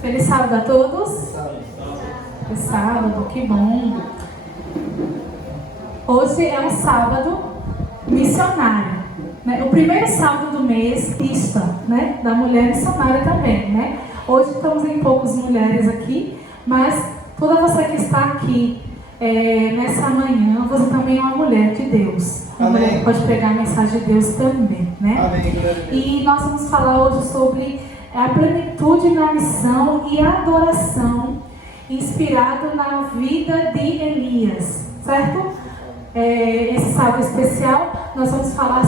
Feliz sábado a todos. Feliz sábado, que bom. Hoje é um sábado missionário, né? O primeiro sábado do mês, ISTA, né? Da mulher missionária também, né? Hoje estamos em poucas mulheres aqui, mas toda você que está aqui nessa manhã, você também é uma mulher de Deus. Uma mulher que pode pregar a mensagem de Deus também, né? Amém. E nós vamos falar hoje sobre a plenitude na missão e a adoração inspirado na vida de Elias, certo? Esse sábado especial nós vamos falar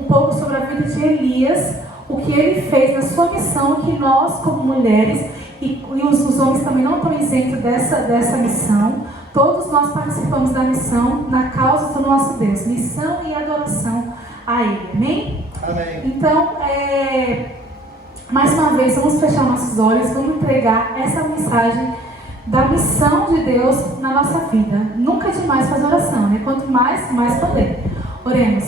um pouco sobre a vida de Elias, o que ele fez na sua missão, que nós como mulheres e os homens também não estão isentos dessa missão. Todos nós participamos da missão na causa do nosso Deus, missão e adoração a Ele, amém? Amém. Então, mais uma vez, vamos fechar nossos olhos, vamos entregar essa mensagem da missão de Deus na nossa vida. Nunca é demais fazer oração, né? Quanto mais poder. Oremos.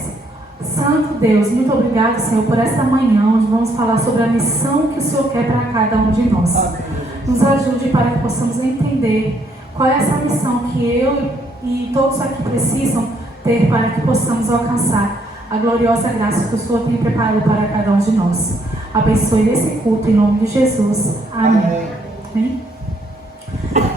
Santo Deus, muito obrigado, Senhor, por esta manhã, onde vamos falar sobre a missão que o Senhor quer para cada um de nós. Amém. Nos ajude para que possamos entender qual é essa missão que eu e todos aqui precisam ter para que possamos alcançar a gloriosa graça que o Senhor tem preparado para cada um de nós. Abençoe esse culto em nome de Jesus. Amém. Amém.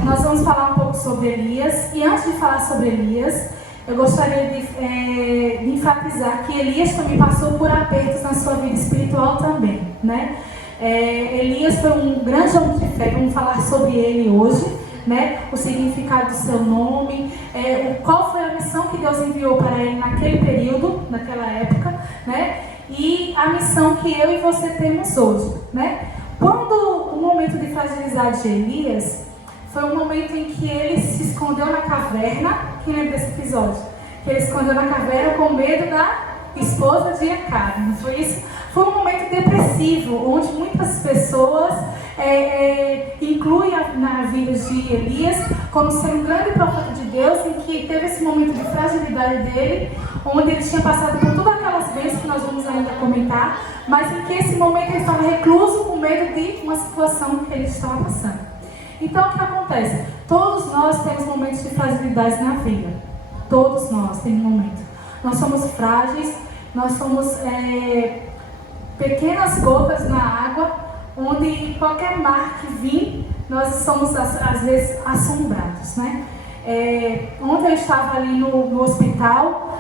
Nós vamos falar um pouco sobre Elias. E antes de falar sobre Elias, eu gostaria de enfatizar que Elias também passou por apertos na sua vida espiritual também, né? Elias foi um grande homem de fé. Vamos falar sobre ele hoje, né? O significado do seu nome, qual foi a missão que Deus enviou para ele naquele período, naquela época, né? E a missão que eu e você temos hoje, né? Quando o momento de fragilidade de Elias foi um momento em que ele se escondeu na caverna. Quem lembra desse episódio? Que ele se escondeu na caverna com medo da esposa de Acabe, não foi isso? Foi um momento depressivo, onde muitas pessoas incluem na vida de Elias como sendo um grande profeta de Deus, em que teve esse momento de fragilidade dele, onde ele tinha passado por todas aquelas vezes que nós vamos ainda comentar, mas em que esse momento ele estava recluso com medo de uma situação que ele estava passando. Então, o que acontece? Todos nós temos momentos de fragilidade na vida. Todos nós temos momentos. Nós somos frágeis, nós somos pequenas gotas na água, onde qualquer mar que vir, nós somos às vezes assombrados, né? Ontem eu estava ali no hospital,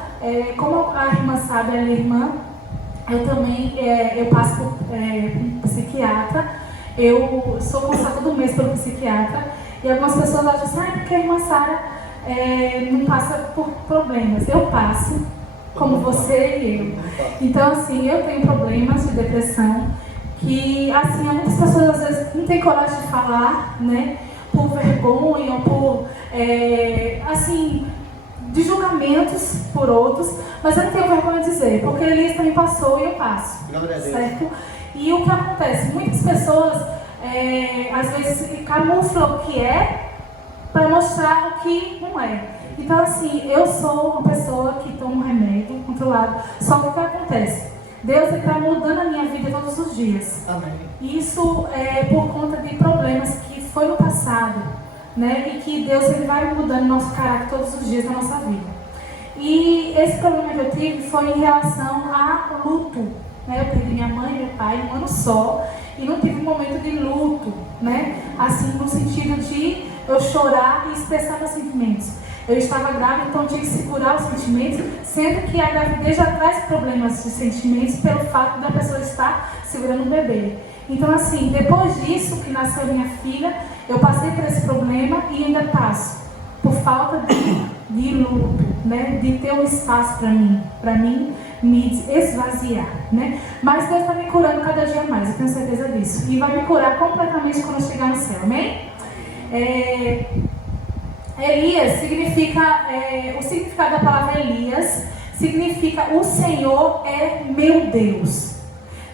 como a irmã sabe, a minha irmã, eu também eu passo por um psiquiatra. Eu sou consultada todo mês pelo psiquiatra e algumas pessoas acham assim, porque a irmã Sara não passa por problemas. Eu passo, como você e eu. Então, assim, eu tenho problemas de depressão que, assim, muitas pessoas às vezes não têm coragem de falar, né? Por vergonha ou por, assim, de julgamentos por outros, mas eu não tenho vergonha de dizer, porque Elias também passou e eu passo, certo? E o que acontece? Muitas pessoas, às vezes, camuflam o que é para mostrar o que não é. Então, assim, eu sou uma pessoa que toma um remédio controlado. Só que o que acontece? Deus está mudando a minha vida todos os dias. Amém. Isso é por conta de problemas que foi no passado, né? E que Deus ele vai mudando nosso caráter todos os dias da nossa vida. E esse problema que eu tive foi em relação a luto. Eu perdi minha mãe e meu pai um ano só e não tive um momento de luto, né? Assim, no sentido de eu chorar e expressar meus sentimentos. Eu estava grávida, então eu tinha que segurar os sentimentos, sendo que a gravidez já traz problemas de sentimentos pelo fato da pessoa estar segurando o bebê. Então, assim, depois disso que nasceu minha filha, eu passei por esse problema e ainda passo, por falta de luto, né? De ter um espaço para mim me esvaziar, né? Mas Deus está me curando cada dia mais, eu tenho certeza disso. E vai me curar completamente quando eu chegar no céu, amém? Elias significa, o significado da palavra Elias significa o Senhor é meu Deus.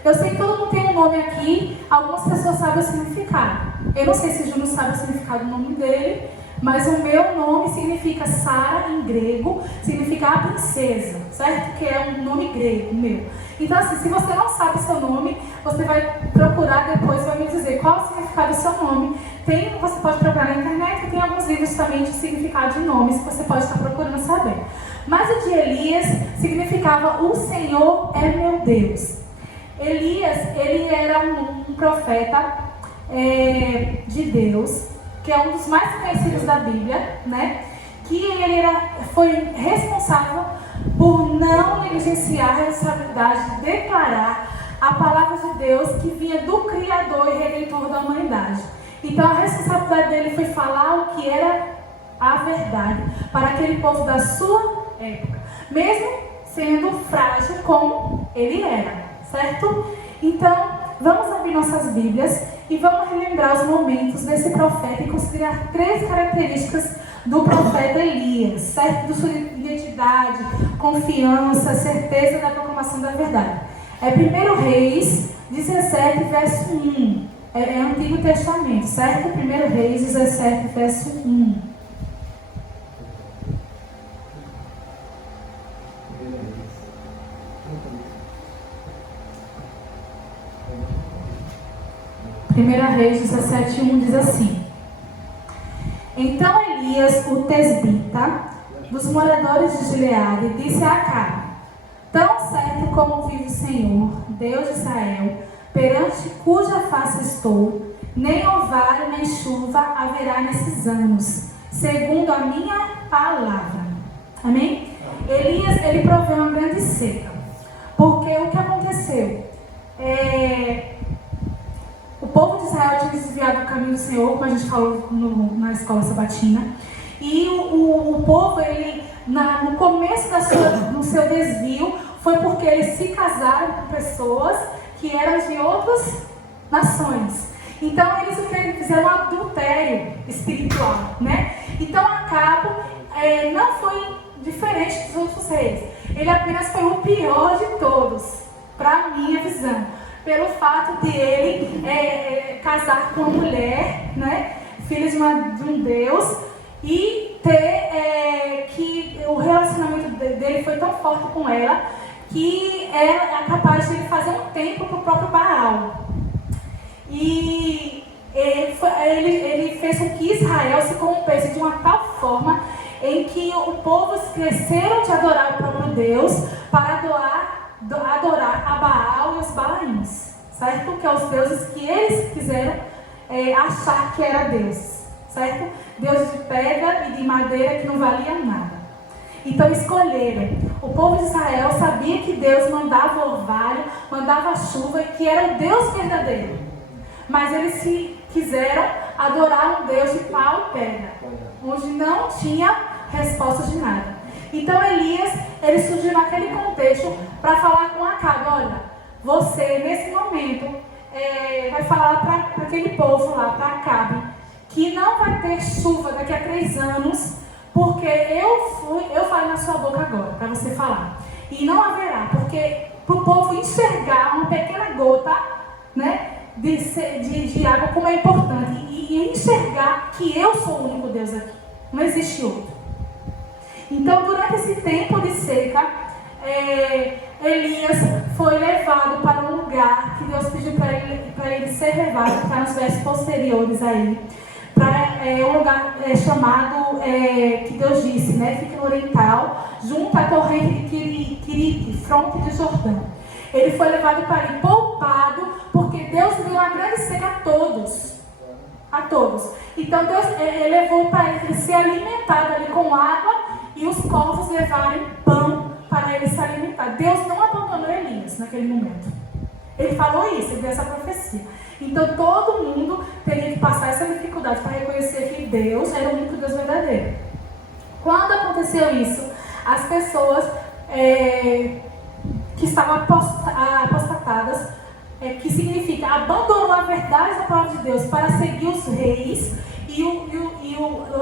Eu sei que todo mundo tem um nome aqui, algumas pessoas sabem o significado. Eu não sei se o Júnior sabe o significado do nome dele, Mas o meu nome significa Sara em grego, significa a princesa, certo? Que é um nome grego meu. Então assim, se você não sabe seu nome, você vai procurar depois e vai me dizer qual é o significado do seu nome. Você pode procurar na internet, tem alguns livros também de significado de nomes que você pode estar procurando saber. Mas o de Elias significava o Senhor é meu Deus. Elias, ele era um profeta de Deus, que é um dos mais conhecidos da Bíblia, né? Que ele foi responsável por não negligenciar a responsabilidade de declarar a palavra de Deus que vinha do Criador e Redentor da humanidade. Então a responsabilidade dele foi falar o que era a verdade para aquele povo da sua época, mesmo sendo frágil como ele era, certo? Então vamos abrir nossas Bíblias e vamos relembrar os momentos desse profeta e considerar 3 características do profeta Elias, certo? De sua identidade, confiança, certeza da proclamação da verdade. É 1 Reis 17, verso 1. É Antigo Testamento, certo? 1 Reis 17, verso 1. Primeira Reis 17:1 diz assim: Então Elias, o tesbita, dos moradores de Gileade, disse a Acabe: Tão certo como vive o Senhor, Deus de Israel, perante cuja face estou, nem orvalho nem chuva haverá nesses anos, segundo a minha palavra. Amém? Elias, ele proveu uma grande seca, porque o que aconteceu? O povo de Israel tinha desviado do caminho do Senhor, como a gente falou na escola sabatina. E o povo, ele, no começo do seu desvio, foi porque eles se casaram com pessoas que eram de outras nações. Então eles fizeram um adultério espiritual, né? Então Acabe não foi diferente dos outros reis. Ele apenas foi o pior de todos, para minha visão. Pelo fato de ele casar com uma mulher, né, filha de um Deus, e ter que o relacionamento dele foi tão forte com ela que é capaz de ele fazer um templo para o próprio Baal. E ele fez com que Israel se corrompesse de uma tal forma em que o povo esqueceram de adorar o próprio Deus para adorar a Baal e os Balaíns, certo? Que é os deuses que eles quiseram achar que era Deus, certo? Deuses de pedra e de madeira que não valiam nada. Então escolheram. O povo de Israel sabia que Deus mandava orvalho, mandava chuva e que era o Deus verdadeiro. Mas eles quiseram adorar um Deus de pau e pedra, onde não tinha resposta de nada. Então Elias, ele surgiu naquele contexto para falar com Acabe: olha, você nesse momento vai falar para aquele povo lá, para Acabe, que não vai ter chuva daqui a 3 anos, porque eu falei na sua boca agora, para você falar. E não haverá, porque para o povo enxergar uma pequena gota, né, de água, como é importante, e enxergar que eu sou o único Deus aqui, não existe outro. Então, durante esse tempo de seca, Elias foi levado para um lugar que Deus pediu para ele ser levado, que está nos versos posteriores aí, para um lugar chamado, que Deus disse, né, fica no oriental, junto à torrente de Querite, fronte de Jordão. Ele foi levado para ali, poupado, porque Deus deu uma grande seca a todos. A todos. Então Deus levou para ele ser alimentado ali com água, e os povos levarem pão para ele se alimentar. Deus não abandonou Elias naquele momento. Ele falou isso, ele deu essa profecia. Então todo mundo teria que passar essa dificuldade para reconhecer que Deus era o único Deus verdadeiro. Quando aconteceu isso, as pessoas que estavam apostatadas, que significa abandonou a verdade da palavra de Deus para seguir os reis e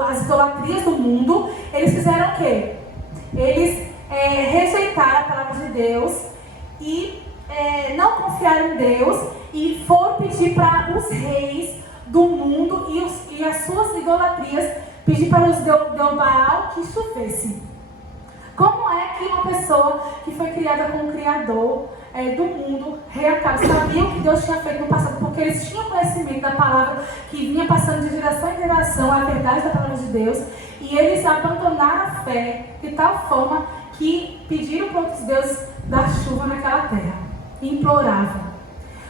as idolatrias do mundo, eles fizeram o quê? Eles rejeitaram a palavra de Deus e não confiaram em Deus e foram pedir para os reis do mundo e as suas idolatrias pedir para os deus Baal que chovesse. Como é que uma pessoa que foi criada com o Criador do mundo, rei Acabe, sabia o que Deus tinha feito no passado, porque eles tinham conhecimento da palavra que vinha passando de geração em geração, a verdade da palavra de Deus, e eles abandonaram a fé de tal forma que pediram para outros deuses dar chuva naquela terra, e imploravam.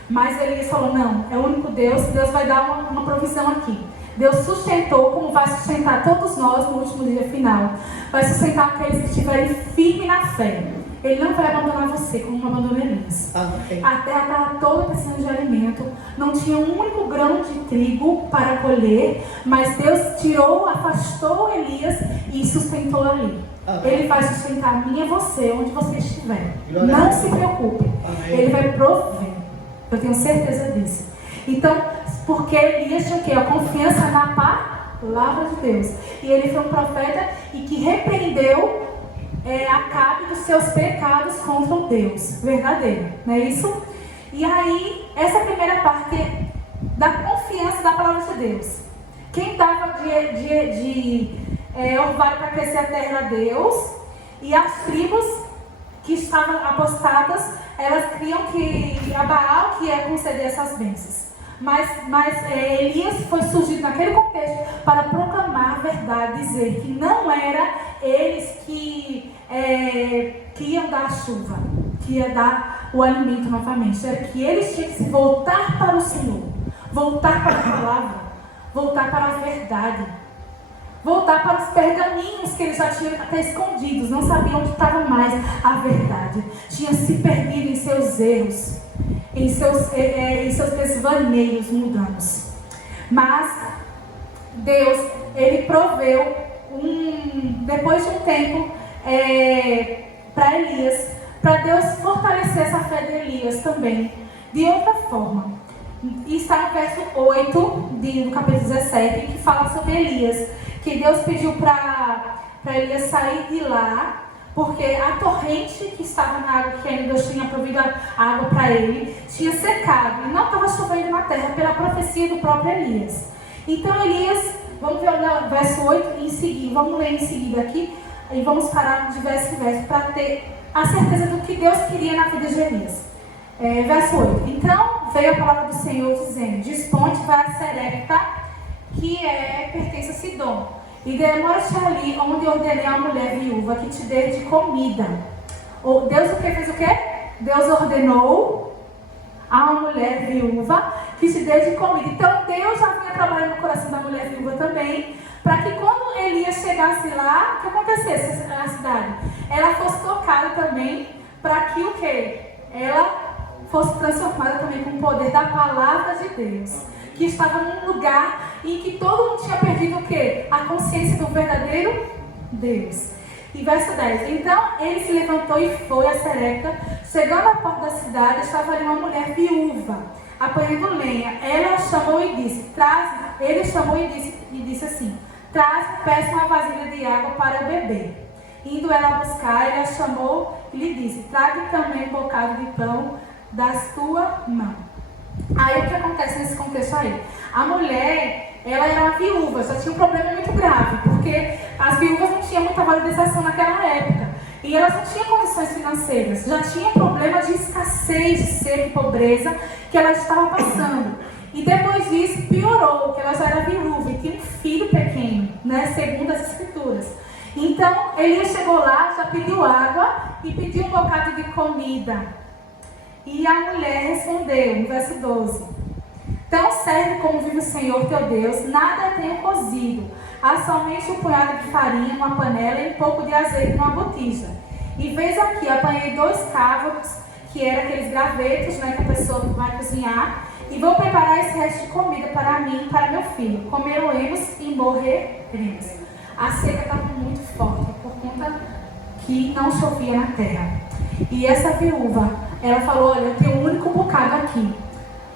Mas Elias falou, não, é o único Deus, Deus vai dar uma provisão aqui. Deus sustentou, como vai sustentar todos nós no último dia final. Vai sustentar aqueles que estiverem firmes na fé. Ele não vai abandonar você como não abandonou Elias. A terra estava toda precisando de alimento. Não tinha um único grão de trigo para colher. Mas Deus tirou, afastou Elias e sustentou ali. Ele vai sustentar a mim e você, onde você estiver. Não se preocupe. Ele vai prover. Eu tenho certeza disso. Então, porque Elias tinha o quê? A confiança na palavra de Deus. E ele foi um profeta e que repreendeu Acabe dos seus pecados contra o Deus verdadeiro. Não é isso? E aí, essa é a primeira parte da confiança da palavra de Deus. Quem dava orvalho para crescer a terra era Deus. E as tribos que estavam apostadas, elas criam que a Baal que ia conceder essas bênçãos. Mas Elias foi surgido naquele contexto para proclamar a verdade, dizer que não era eles que iam dar a chuva, que ia dar o alimento novamente. Era que eles tinham que se voltar para o Senhor, voltar para a palavra, voltar para a verdade, voltar para os pergaminhos que eles já tinham até escondidos, não sabiam onde estava mais a verdade, tinham se perdido em seus erros, em seus desvaneios mundanos. Mas Deus, Ele proveu depois de um tempo para Elias, para Deus fortalecer essa fé de Elias também, de outra forma. E está no verso 8 do capítulo 17, que fala sobre Elias, que Deus pediu para Elias sair de lá, porque a torrente que estava na água, que ainda Deus tinha provido a água para ele, tinha secado e não estava chovendo na terra pela profecia do próprio Elias. Então Elias, vamos ver o verso 8 em seguida, vamos ler em seguida aqui, e vamos parar de verso em verso para ter a certeza do que Deus queria na vida de Elias. Verso 8. Então veio a palavra do Senhor dizendo: Desponte para a Serepta, que pertence a Sidom, e demora-te ali, onde ordenei a mulher viúva que te dê de comida. Deus o que fez o quê? Deus ordenou a uma mulher viúva que te dê de comida. Então Deus já vinha trabalhando no coração da mulher viúva também, para que quando Elias chegasse lá, o que acontecesse na cidade? Ela fosse tocada também, para que o quê? Ela fosse transformada também com o poder da palavra de Deus, que estava num lugar em que todo mundo tinha perdido o quê? A consciência do verdadeiro Deus. E verso 10. Então ele se levantou e foi a Serepta. Chegando à porta da cidade, estava ali uma mulher viúva, apanhando lenha. Ela chamou e disse, ele chamou e disse assim: Traz, peça uma vasilha de água para eu beber. Indo ela buscar, ele a chamou e lhe disse: Traga também um bocado de pão das tua mão. Aí o que acontece nesse contexto aí? A mulher, ela era uma viúva, só tinha um problema muito grave, porque as viúvas não tinham muita valorização naquela época. E elas não tinham condições financeiras, já tinha problema de escassez, de sede, de pobreza que ela estava passando. E depois disso piorou, que ela já era viúva e tinha um filho pequeno, né, segundo as escrituras. Então Elias chegou lá, já pediu água e pediu um bocado de comida. E a mulher respondeu, no verso 12: Tão certo como vive o Senhor teu Deus, nada tenho cozido, há somente um punhado de farinha numa panela e um pouco de azeite numa botija. E vês aqui, apanhei 2 cávagos, que eram aqueles gravetos, né, que a pessoa vai cozinhar, e vou preparar esse resto de comida para mim e para meu filho. Comeremos e morreremos. A seca estava muito forte, por conta que não chovia na terra. E essa viúva, ela falou: olha, eu tenho um único bocado aqui.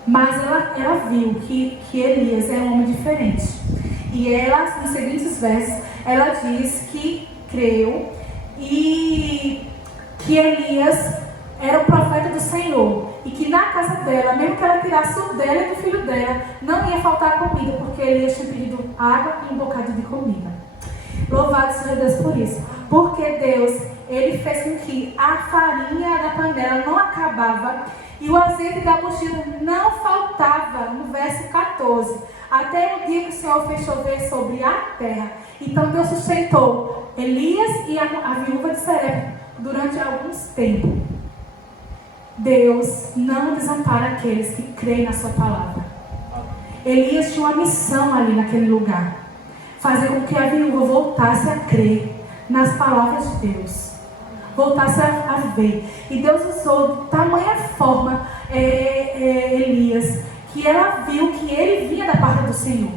Mas ela viu que Elias é um homem diferente. E ela, nos seguintes versos, ela diz que creu e que Elias era o profeta do Senhor, e que na casa dela, mesmo que ela tirasse o dela e do filho dela, não ia faltar comida, porque Elias tinha pedido água e um bocado de comida. Louvado seja Deus por isso, porque Deus, Ele fez com que a farinha da panela não acabava e o azeite da botija não faltava, no verso 14, até o dia que o Senhor fez chover sobre a terra. Então Deus sustentou Elias e a viúva de Sarepta durante alguns tempos. Deus não desampara aqueles que creem na sua palavra. Elias tinha uma missão ali naquele lugar, fazer com que a viúva voltasse a crer nas palavras de Deus, voltasse a ver. E Deus usou de tamanha forma Elias, que ela viu que ele vinha da parte do Senhor,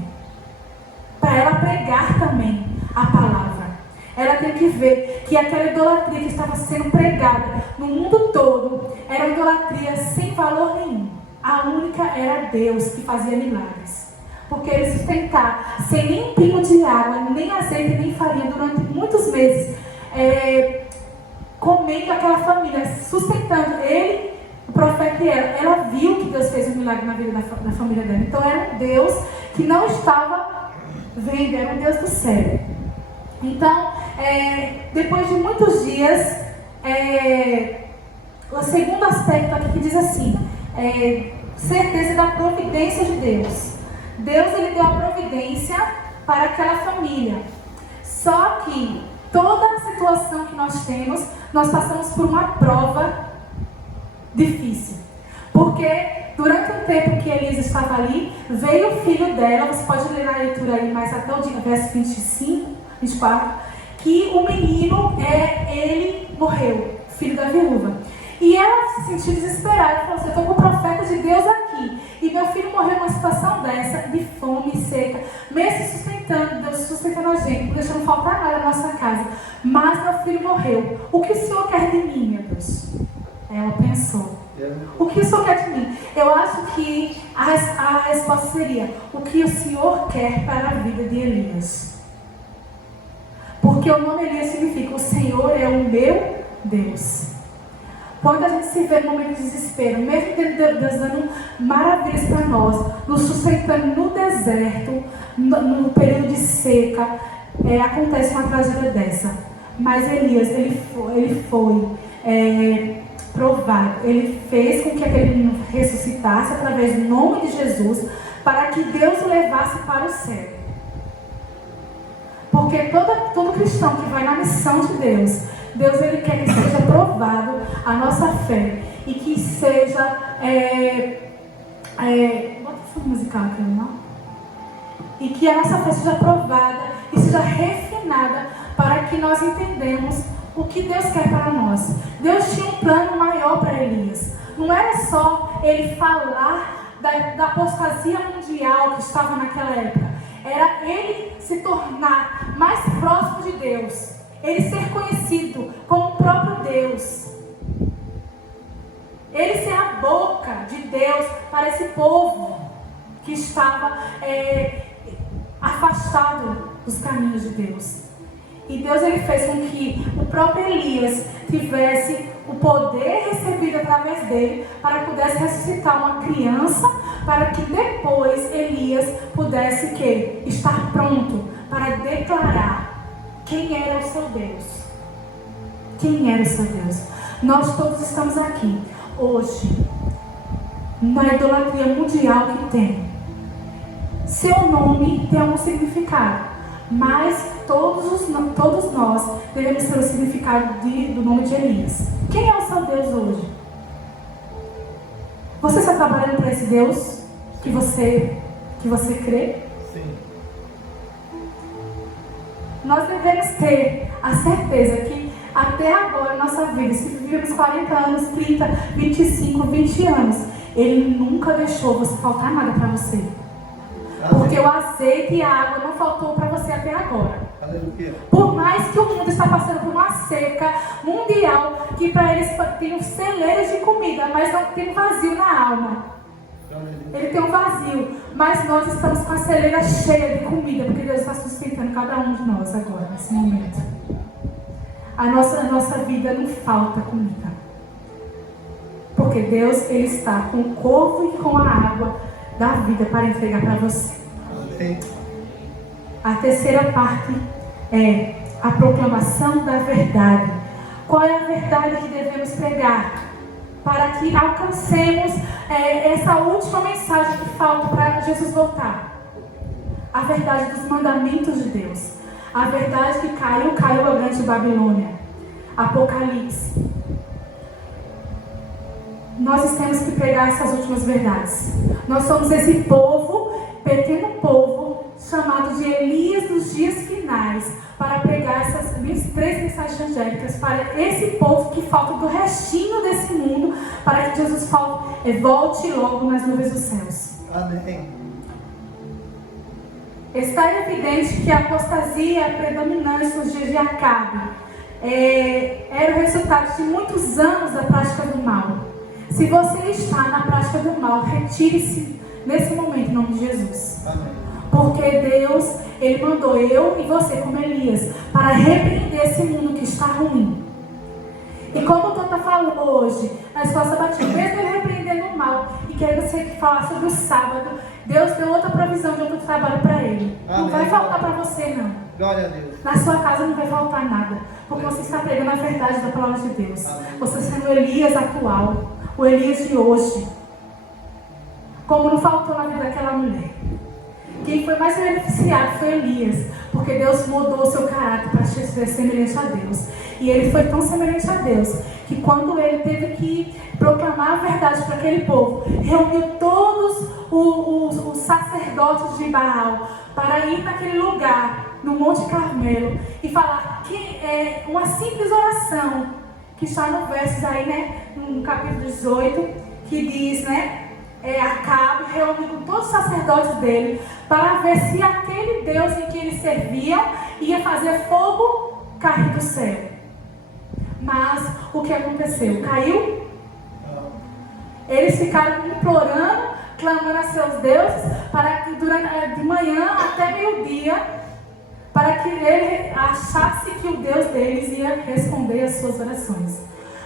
para ela pregar também a palavra. Ela tem que ver que aquela idolatria que estava sendo pregada no mundo todo era uma idolatria sem valor nenhum. A única era Deus que fazia milagres. Porque ele sustentar sem nem pingo de água, nem azeite, nem farinha durante muitos meses, comendo aquela família, sustentando ele, o profeta e ela viu que Deus fez um milagre na vida da família dela. Então era um Deus que não estava vendo, era um Deus do céu. Então, depois de muitos dias, o segundo aspecto aqui que diz assim, certeza da providência de Deus. Deus, ele deu a providência para aquela família. Só que toda a situação que nós temos, nós passamos por uma prova difícil. Porque durante o tempo que Elias estava ali, veio o filho dela, você pode ler na leitura aí, mas até o verso 25, 24, que o menino, ele morreu, filho da viúva. E ela se sentiu desesperada, falou assim, eu estou com o profeta de Deus aqui, e meu filho morreu numa situação dessa, de fome e seca, mesmo se sustentando, Deus sustentando a gente, não deixando faltar nada na nossa casa, mas meu filho morreu. O que o Senhor quer de mim, meu Deus? Ela pensou, o que o Senhor quer de mim? Eu acho que a resposta seria, o que o Senhor quer para a vida de Elias? Porque o nome Elias significa, o Senhor é o meu Deus. Quando a gente se vê no momento de desespero, mesmo Deus dando maravilhas para nós, nos sustentando no deserto, no período de seca, acontece uma tragédia dessa. Mas Elias, ele foi provado, ele fez com que aquele menino ressuscitasse através do nome de Jesus, para que Deus o levasse para o céu. Porque todo cristão que vai na missão de Deus, ele quer que seja provado a nossa fé e que seja bota o fundo musical aqui, não? E que a nossa fé seja provada e seja refinada para que nós entendamos o que Deus quer para nós. Deus tinha um plano maior para Elias. Não era só ele falar da apostasia mundial que estava naquela época. Era ele se tornar mais próximo de Deus. Ele ser conhecido como o próprio Deus. Ele ser a boca de Deus para esse povo que estava afastado dos caminhos de Deus. E Deus, ele fez com que o próprio Elias tivesse o poder recebido através dele para que pudesse ressuscitar uma criança, para que depois Elias pudesse estar pronto para declarar quem era o seu Deus. Quem era o seu Deus? Nós todos estamos aqui hoje na idolatria mundial que tem. Seu nome tem algum significado, mas todos nós devemos ter o significado do nome de Elias. Quem é o seu Deus hoje? Você está trabalhando para esse Deus que você crê? Sim. Nós devemos ter a certeza que até agora, na nossa vida, se vivemos 40 anos, 30, 25, 20 anos, Ele nunca deixou você faltar nada para você. Porque o azeite e a água não faltou para você até agora. Aleluia. Por mais que o mundo está passando por uma seca mundial, que para eles tem celeiros de comida, mas não tem um vazio na alma. Ele tem um vazio, mas nós estamos com a celeira cheia de comida, porque Deus está sustentando cada um de nós agora, nesse momento. A nossa vida não falta comida. Porque Deus, Ele está com o corpo e com a água da vida para entregar para você. Amém. A terceira parte é a proclamação da verdade. Qual é a verdade que devemos pregar? Para que alcancemos essa última mensagem que falta para Jesus voltar. A verdade dos mandamentos de Deus. A verdade que caiu a grande Babilônia. Apocalipse. Nós temos que pregar essas últimas verdades. Nós somos esse povo, pequeno povo, chamado de Elias dos dias finais, para pregar essas 3 mensagens angélicas para esse povo que falta do restinho desse mundo, para que Jesus volte logo nas nuvens dos céus. Amém. Está evidente que a apostasia predominante nos dias de Acabe era o resultado de muitos anos da prática do mal. Se você está na prática do mal, retire-se nesse momento em nome de Jesus. Amém. Porque Deus, Ele mandou eu e você como Elias para repreender esse mundo que está ruim. E como o Tota falou hoje na escola sabatina, mesmo Ele repreendendo o mal e querendo você falar sobre o sábado, Deus deu outra provisão de outro trabalho para Ele. Não vai faltar para você, não. Glória a Deus. Na sua casa não vai faltar nada, porque você está pregando a verdade da palavra de Deus. Amém. Você sendo o Elias atual, o Elias de hoje. Como não faltou na vida daquela mulher. Quem foi mais beneficiado foi Elias, porque Deus mudou o seu caráter para ser semelhante a Deus. E ele foi tão semelhante a Deus, que quando ele teve que proclamar a verdade para aquele povo, reuniu todos os sacerdotes de Baal para ir naquele lugar, no Monte Carmelo, e falar que uma simples oração, que está no verso aí, né, no capítulo 18, que diz, né, Acabe reunindo todos os sacerdotes dele para ver se aquele Deus em que eles serviam ia fazer fogo cair do céu. Mas o que aconteceu? Caiu? Eles ficaram implorando, clamando a seus deuses para que de manhã até meio-dia, para que ele achasse que o Deus deles ia responder às suas orações.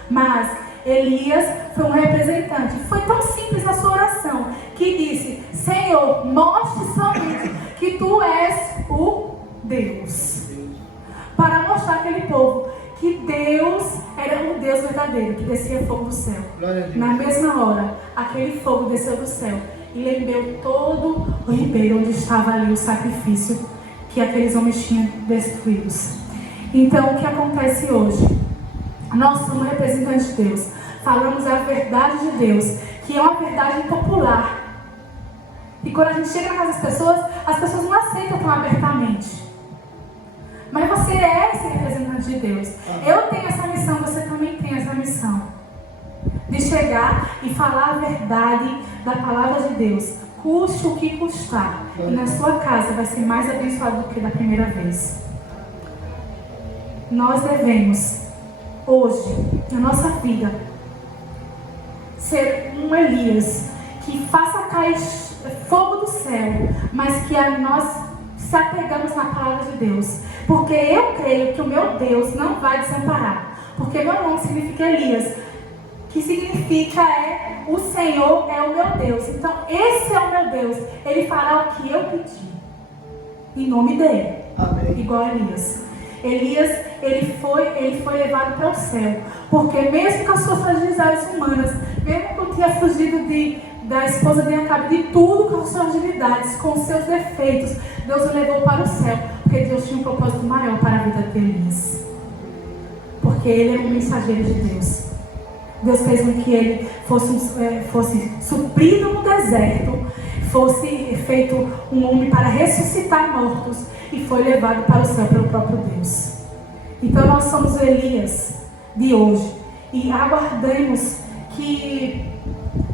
Mas Elias foi um representante. Foi tão simples na sua oração que disse: Senhor, mostre somente que tu és o Deus. Para mostrar àquele povo que Deus era um Deus verdadeiro, que descia fogo do céu. Na mesma hora, aquele fogo desceu do céu e lambeu todo o ribeiro onde estava ali o sacrifício que aqueles homens tinham destruídos. Então, o que acontece hoje? Nós somos representantes de Deus. Falamos a verdade de Deus, que é uma verdade impopular. E quando a gente chega na casa das pessoas, as pessoas não aceitam tão abertamente. Mas você é esse representante de Deus. Eu tenho essa missão, você também tem essa missão. De chegar e falar a verdade da palavra de Deus. Custe o que custar. E na sua casa vai ser mais abençoado do que da primeira vez. Nós devemos, hoje, na nossa vida, ser um Elias que faça cair fogo do céu, mas que nós se apegamos na palavra de Deus. Porque eu creio que o meu Deus não vai desamparar. Porque meu nome significa Elias, que significa o Senhor é o meu Deus. Então esse é o meu Deus. Ele fará o que eu pedi, em nome dele. Amém. Igual a Elias. Elias, ele foi levado para o céu. Porque mesmo com as suas fragilidades humanas, mesmo que eu tinha fugido da esposa de Acabe, de tudo com as suas fragilidades, com os seus defeitos, Deus o levou para o céu. Porque Deus tinha um propósito maior para a vida de Elias. Porque ele é um mensageiro de Deus. Deus fez com que ele fosse suprido no deserto, fosse feito um homem para ressuscitar mortos e foi levado para o céu pelo próprio Deus. Então nós somos Elias de hoje e aguardemos que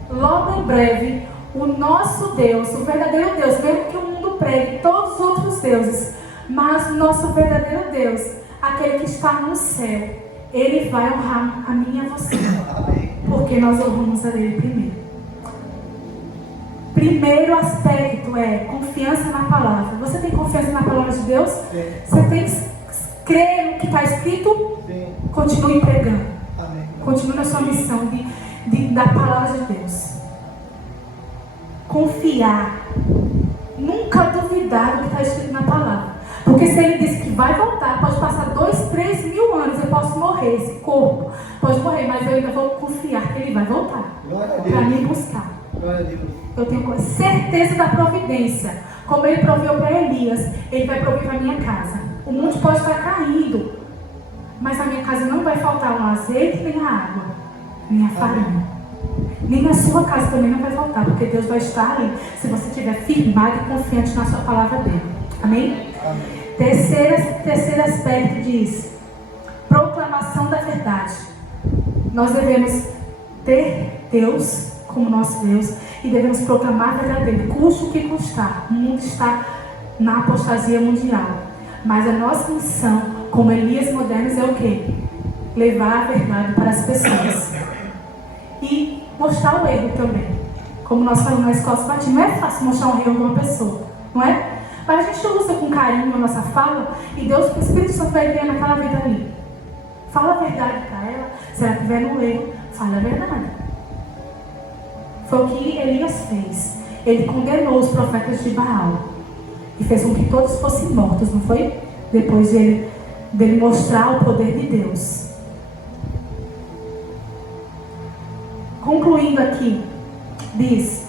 logo em breve o nosso Deus, o verdadeiro Deus, mesmo que o mundo pregue todos os outros deuses, mas o nosso verdadeiro Deus, aquele que está no céu, ele vai honrar a mim e a você. Porque nós honramos a ele primeiro. Primeiro aspecto é confiança na palavra. Você tem confiança na palavra de Deus? Sim. Você tem que crer no que está escrito? Sim. Continue pregando. Amém. Continue na sua missão da palavra de Deus. Confiar. Nunca duvidar do que está escrito na palavra. Porque se ele disse que vai voltar, pode passar 2, 3 mil anos, eu posso morrer, esse corpo pode morrer, mas eu ainda vou confiar que ele vai voltar para me buscar. Eu tenho certeza da providência. Como ele proveu para Elias, ele vai prover para a minha casa. O mundo pode estar caindo, mas a minha casa não vai faltar o azeite, nem a água, nem a farinha. Nem na sua casa também não vai faltar, porque Deus vai estar ali, se você estiver firmado e confiante na sua palavra dele. Amém? Amém. Terceiro aspecto diz: proclamação da verdade. Nós devemos ter Deus como nosso Deus e devemos proclamar a verdade dele, custe o que custar. O mundo está na apostasia mundial, mas a nossa missão como Elias modernos é o quê? Levar a verdade para as pessoas e mostrar o erro também. Como nós falamos na escola sabatina, não é fácil mostrar um erro de uma pessoa, não é? Mas a gente usa com carinho a nossa fala e Deus, o Espírito Santo vai ver naquela vida ali. Fala a verdade para ela. Se ela estiver no erro, fala a verdade. Foi o que Elias fez. Ele condenou os profetas de Baal e fez com que todos fossem mortos, não foi? Depois dele mostrar o poder de Deus. Concluindo aqui, diz: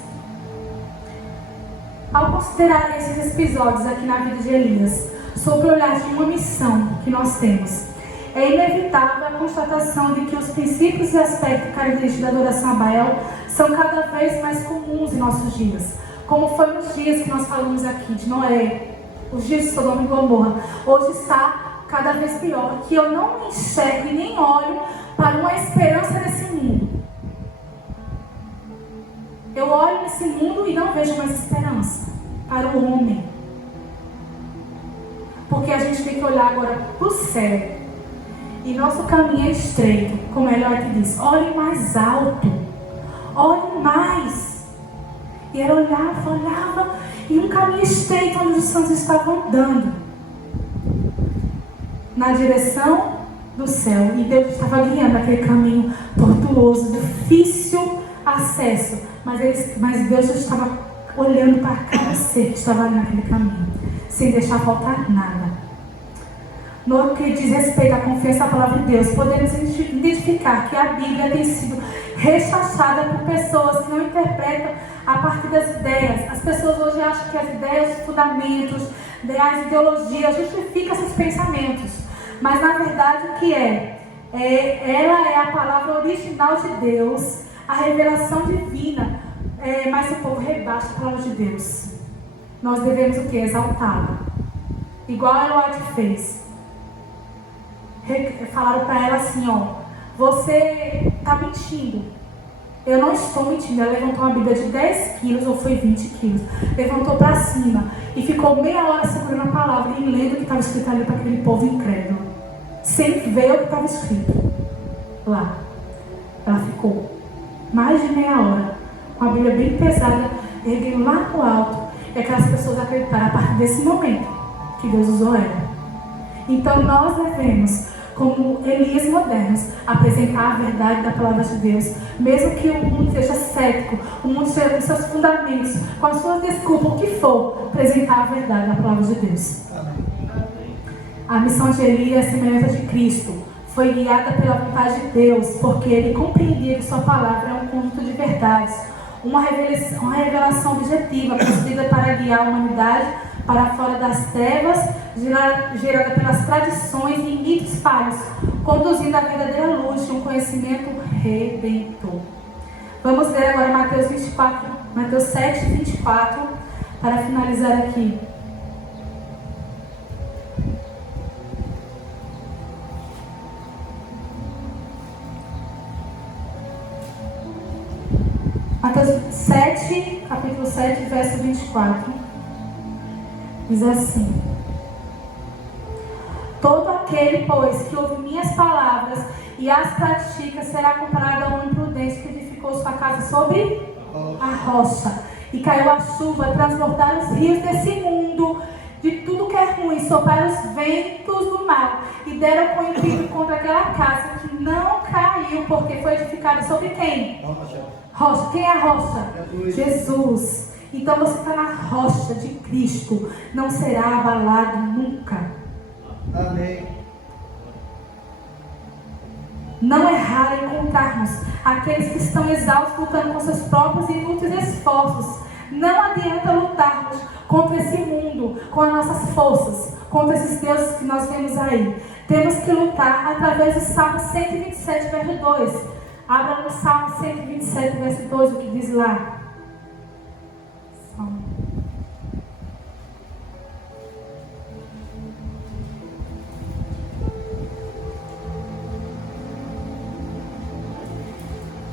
ao considerar esses episódios aqui na vida de Elias, sob o olhar de uma missão que nós temos, é inevitável a constatação de que os princípios e aspectos característicos da adoração a Baal são cada vez mais comuns em nossos dias. Como foi nos dias que nós falamos aqui, de Noé, os dias de Sodoma e Gomorra. Hoje está cada vez pior, que eu não enxergo e nem olho para uma esperança nesse mundo. Eu olho nesse mundo e não vejo mais esperança para o homem. Porque a gente tem que olhar agora para o céu. E nosso caminho é estreito, como Eliot diz. Olhe mais alto. Olhe mais. E ela olhava. E um caminho estreito onde os santos estavam andando. Na direção do céu. E Deus estava guiando aquele caminho tortuoso, difícil acesso. Mas Deus já estava olhando para cada ser que estava ali naquele caminho, sem deixar faltar nada. No que diz respeito à confiança na palavra de Deus, podemos identificar que a Bíblia tem sido rechaçada por pessoas que não interpretam a partir das ideias. As pessoas hoje acham que as ideias, os fundamentos, as ideologias justificam seus pensamentos. Mas na verdade o que ela é a palavra original de Deus, a revelação divina, mas o povo rebaixa a palavra de Deus. Nós devemos o que? Exaltá-la. Igual a Eliot fez. Falaram para ela assim, você está mentindo. Eu não estou mentindo. Ela levantou uma Bíblia de 10 quilos, ou foi 20 quilos. Levantou para cima e ficou meia hora segurando a palavra e lendo o que estava escrito ali para aquele povo incrédulo. Sem ver o que estava escrito lá. Ela ficou mais de meia hora com a Bíblia bem pesada, erguendo lá no alto, e aquelas pessoas acreditaram a partir desse momento que Deus usou ela. Então nós devemos, como Elias modernos, apresentar a verdade da palavra de Deus, mesmo que o mundo seja cético, o mundo seja com seus fundamentos, com as suas desculpas, o que for, apresentar a verdade da palavra de Deus. A missão de Elias é semelhante à de Cristo. Foi guiada pela vontade de Deus, porque ele compreendia que sua palavra é um conjunto de verdades, uma revelação objetiva, construída para guiar a humanidade para fora das trevas, gerada pelas tradições e mitos falhos, conduzindo a verdadeira luz de um conhecimento redentor. Vamos ler agora Mateus 7, 24, para finalizar aqui. Mateus 7, capítulo 7, verso 24, diz assim: todo aquele, pois, que ouve minhas palavras e as pratica, será comparado a um imprudente que edificou sua casa sobre a rocha, e caiu a chuva, transbordaram os rios desse mundo, de tudo que é ruim, sopraram os ventos do mal e deram com intrigo contra aquela casa que não caiu, porque foi edificada sobre quem? Rocha. Quem é a rocha? Jesus. Então você está na rocha de Cristo, não será abalado nunca. Amém. Não é raro encontrarmos aqueles que estão exaustos lutando com seus próprios inúteis esforços. Não adianta lutarmos contra esse mundo com as nossas forças, contra esses deuses que nós vemos aí. Temos que lutar através do Salmo 127, verso 2. Abra no Salmo 127, verso 2, o que diz lá. Salmo.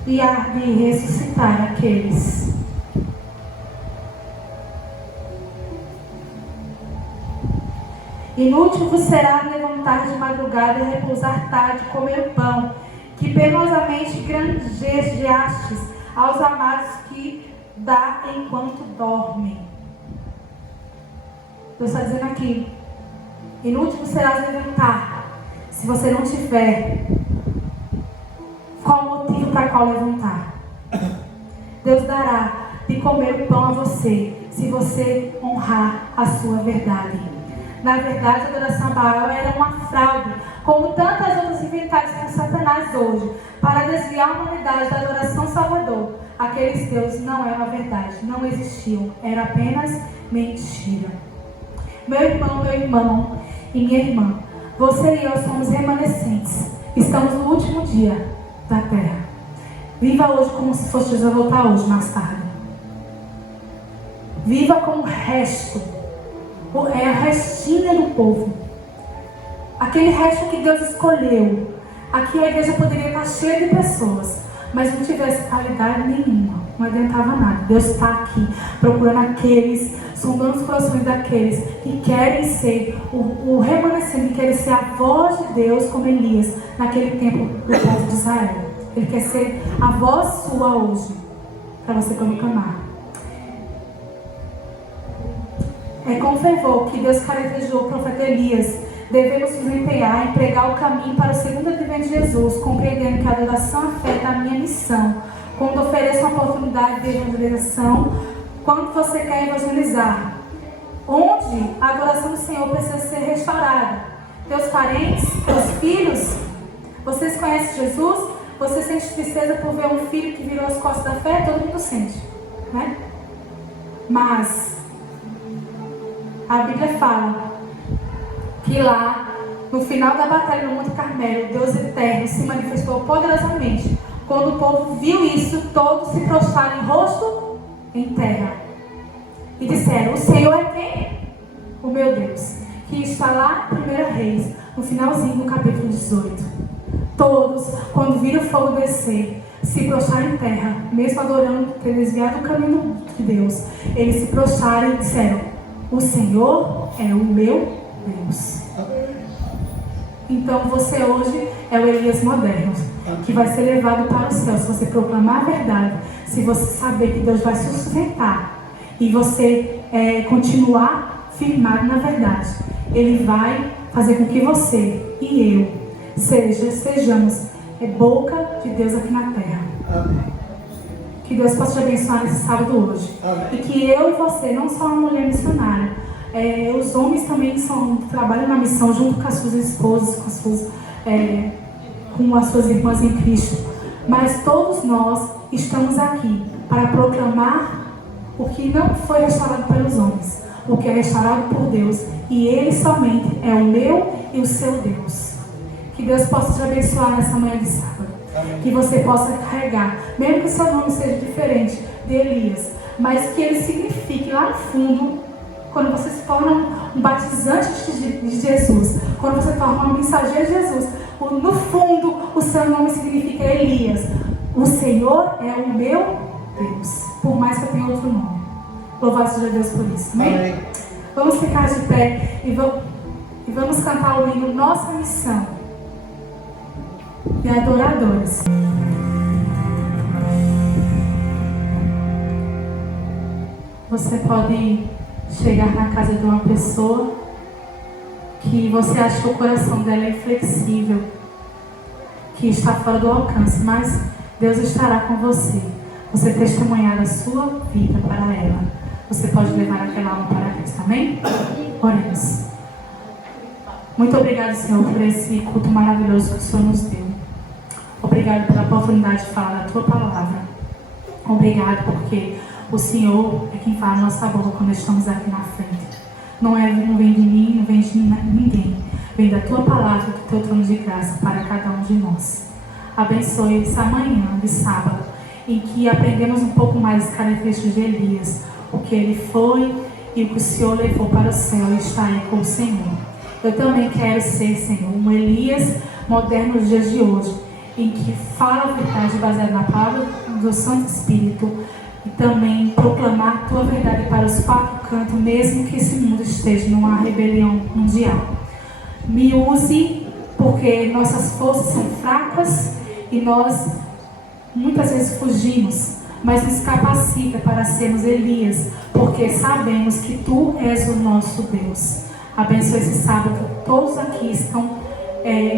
E há de ressuscitar aqueles inútil vos será levantar de madrugada e repousar tarde, comer o pão que penosamente granjeastes aos amados que dá enquanto dormem. Deus está dizendo aqui, inútil vos será levantar se você não tiver qual o motivo para qual levantar. Deus dará de comer o pão a você, se você honrar a sua verdade. Na verdade, a adoração a Baal era uma fraude, como tantas outras inventadas por Satanás hoje, para desviar a humanidade da adoração ao Salvador. Aqueles deuses não eram a verdade, não existiam, era apenas mentira. Meu irmão e minha irmã, você e eu somos remanescentes, estamos no último dia da terra. Viva hoje como se fosse Jesus voltar hoje, mais tarde. Viva como resto. É a restinha do povo. Aquele resto que Deus escolheu. Aqui a igreja poderia estar cheia de pessoas, mas não tivesse qualidade nenhuma. Não adiantava nada. Deus está aqui procurando aqueles, sondando os corações daqueles que querem ser o remanescente, que querem ser a voz de Deus como Elias, naquele tempo do povo de Israel. Ele quer ser a voz sua hoje, para você proclamar. É com fervor que Deus caracterizou o profeta Elias. Devemos nos empenhar em pregar o caminho para o segundo advento de Jesus, compreendendo que a adoração afeta a minha missão. Quando ofereço uma oportunidade de evangelização, quando você quer evangelizar, onde a adoração do Senhor precisa ser restaurada. Teus parentes, teus filhos, vocês conhecem Jesus? Você sente tristeza por ver um filho que virou as costas da fé? Todo mundo sente, né? Mas a Bíblia fala que lá, no final da batalha no Monte Carmelo, Deus eterno se manifestou poderosamente. Quando o povo viu isso, todos se prostraram em rosto em terra. E disseram, o Senhor é quem? O meu Deus. Que está lá em 1 Reis, no finalzinho do capítulo 18. Todos, quando viram o fogo descer, se prostraram em terra, mesmo adorando ter desviado o caminho de Deus. Eles se prostraram e disseram, o Senhor é o meu Deus. Então você hoje é o Elias moderno, que vai ser levado para o céu se você proclamar a verdade, se você saber que Deus vai se sustentar e você continuar firmado na verdade. Ele vai fazer com que você e eu sejamos boca de Deus aqui na terra. Amém. Que Deus possa te abençoar nesse sábado hoje. Amém. E que eu e você, não só uma mulher missionária, os homens também trabalham na missão junto com as suas esposas, com as suas irmãs em Cristo. Mas todos nós estamos aqui para proclamar o que não foi restaurado pelos homens, o que é restaurado por Deus. E Ele somente é o meu e o seu Deus. Que Deus possa te abençoar nessa manhã de sábado. Amém. Que você possa carregar, mesmo que seu nome seja diferente de Elias, mas que ele signifique lá no fundo, quando você se torna um batizante de Jesus, quando você se torna um mensageiro de Jesus, no fundo o seu nome significa Elias. O Senhor é o meu Deus, por mais que eu tenha outro nome. Louvado seja Deus por isso. Amém? Amém. Vamos ficar de pé e vamos cantar o hino Nossa Missão. E adoradores. Você pode chegar na casa de uma pessoa que você acha que o coração dela é inflexível, que está fora do alcance, mas Deus estará com você. Você testemunhar a sua vida para ela. Você pode levar aquela alma para Cristo. Amém? Oremos. Muito obrigado, Senhor, por esse culto maravilhoso que o Senhor nos deu. Obrigado pela oportunidade de falar da Tua palavra. Obrigado porque o Senhor é quem fala a nossa boca quando estamos aqui na frente. Não vem de mim, não vem de ninguém. Vem da Tua palavra, do Teu trono de graça para cada um de nós. Abençoe essa manhã de sábado, em que aprendemos um pouco mais das características de Elias, o que ele foi e o que o Senhor levou para o céu e está aí com o Senhor. Eu também quero ser, Senhor, um Elias moderno nos dias de hoje, em que fala a verdade baseada na palavra do Santo Espírito e também proclamar a Tua verdade para os quatro cantos, mesmo que esse mundo esteja numa rebelião mundial. Me use, porque nossas forças são fracas e nós muitas vezes fugimos, mas nos capacita para sermos Elias, porque sabemos que Tu és o nosso Deus. Abençoe esse sábado, todos aqui estão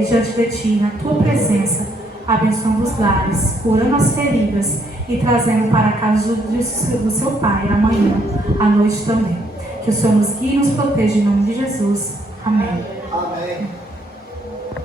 diante de Ti, na Tua presença, abençoando os lares, curando as feridas e trazendo para a casa do seu Pai, amanhã, à noite também. Que o Senhor nos guie e nos proteja em nome de Jesus. Amém. Amém.